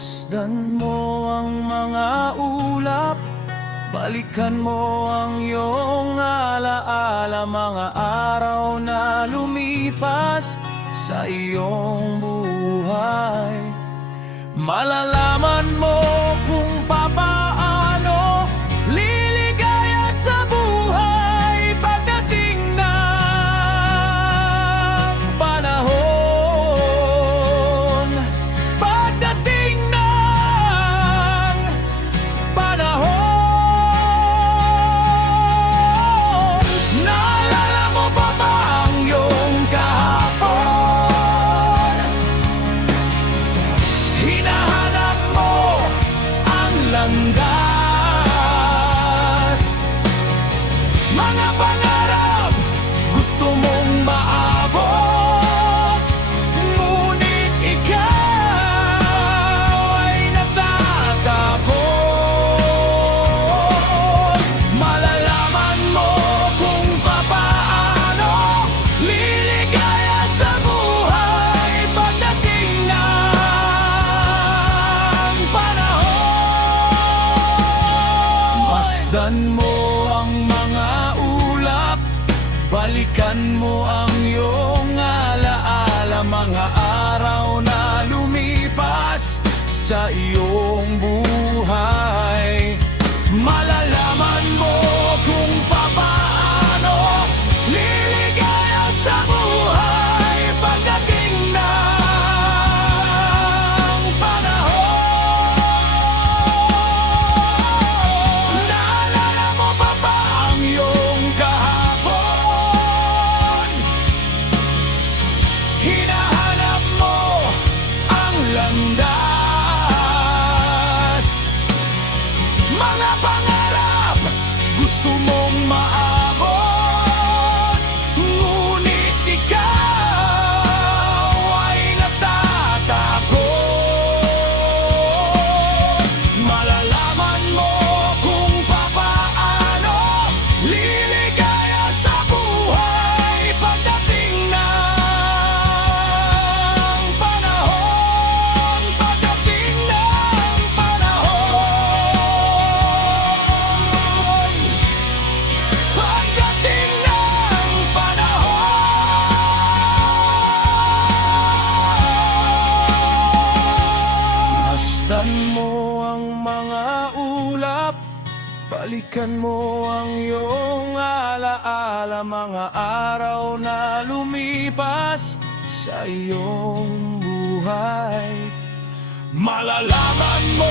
Masdan mo ang mga ulap, balikan mo ang iyong alaala, mga araw na lumipas sa iyong buhay. Malalaman mo kung papaano liligaya sa buhay pagdating ng panahon. Pagdating ng panahon. Naalala mo pa ba ang iyong kahapon? Hinahanap mo ang landas, mga pangarap gusto mong maabot, ngunit ikaw ay natatakot. Malalaman mo kung papaano liligaya sa buhay pagdating ng panahon. Masdan mo ang mga ulap, balikan mo ang iyong alaala, mga araw na lumipas sa iyong buhay. Malalaman mo kung papaano liligaya sa buhay pagdating ng panahon. Naalala mo pa ba ang iyong kahapon? Hinahanap mo ang landas, mga pangarap gusto mong maabot, ngunit ikaw ay natatakot. Malalaman mo kung papaano liligaya sa buhay pagdating ng panahon. Pagdating ng panahon. Pagdating ng panahon. Masdan mo ang mga ulap, balikan mo ang iyong alaala, mga araw na lumipas sa iyong buhay. Malalaman mo